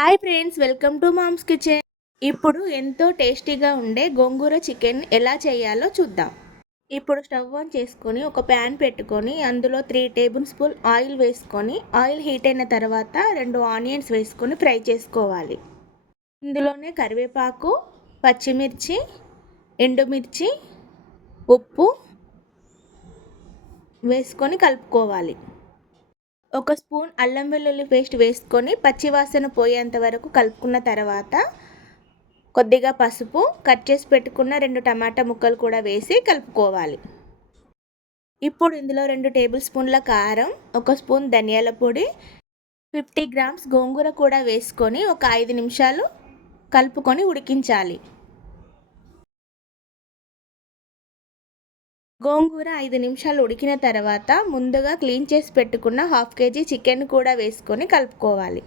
Hi friends, welcome to mom's kitchen. ఇప్పుడు ఎంతో టేస్టీగా ఉండే గోంగూర చికెన్ ఎలా చేయాలో చూద్దాం. ఇప్పుడు స్టవ్ ఆన్ చేసుకొని ఒక ప్యాన్ పెట్టుకొని అందులో 3 టేబుల్ స్పూన్ ఆయిల్ వేసుకొని ఆయిల్ హీట్ అయిన తర్వాత 2 ఆనియన్స్ వేసుకొని ఫ్రై చేసుకోవాలి. ఇందులోనే కరివేపాకు, పచ్చిమిర్చి, ఎండుమిర్చి, ఉప్పు వేసుకొని కలుపుకోవాలి. ఒక స్పూన్ అల్లం వెల్లుల్లి పేస్ట్ వేసుకొని పచ్చివాసన పోయేంత వరకు కలుపుకున్న తర్వాత కొద్దిగా పసుపు, కట్ చేసి పెట్టుకున్న 2 టమాటా ముక్కలు కూడా వేసి కలుపుకోవాలి. ఇప్పుడు ఇందులో 2 టేబుల్ స్పూన్ల కారం, 1 స్పూన్ ధనియాల పొడి, 50 గ్రామ్స్ గోంగూర కూడా వేసుకొని ఒక 5 నిమిషాలు కలుపుకొని ఉడికించాలి. గోంగూర 5 నిమిషాలు ఉడికిన తర్వాత ముందుగా క్లీన్ చేసి పెట్టుకున్న 1/2 కేజీ చికెన్ కూడా వేసుకొని కలుపుకోవాలి.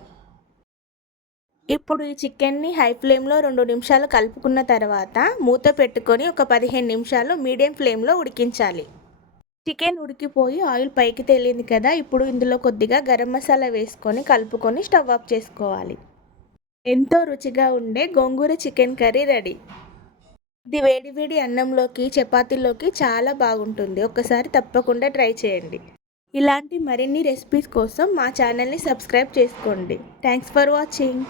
ఇప్పుడు ఈ చికెన్ని హై ఫ్లేమ్లో 2 నిమిషాలు కలుపుకున్న తర్వాత మూత పెట్టుకొని ఒక 15 నిమిషాలు మీడియం ఫ్లేమ్లో ఉడికించాలి. చికెన్ ఉడికిపోయి ఆయిల్ పైకి తేలింది కదా, ఇప్పుడు ఇందులో కొద్దిగా గరం మసాలా వేసుకొని కలుపుకొని స్టవ్ ఆఫ్ చేసుకోవాలి. ఎంతో రుచిగా ఉండే గోంగూర చికెన్ కర్రీ రెడీ. ఇది వేడి వేడి అన్నంలోకి, చపాతీలోకి చాలా బాగుంటుంది. ఒక్కసారి తప్పకుండా ట్రై చేయండి. ఇలాంటి మరిన్ని రెసిపీస్ కోసం మా ఛానల్ని సబ్స్క్రైబ్ చేసుకోండి. Thanks for watching.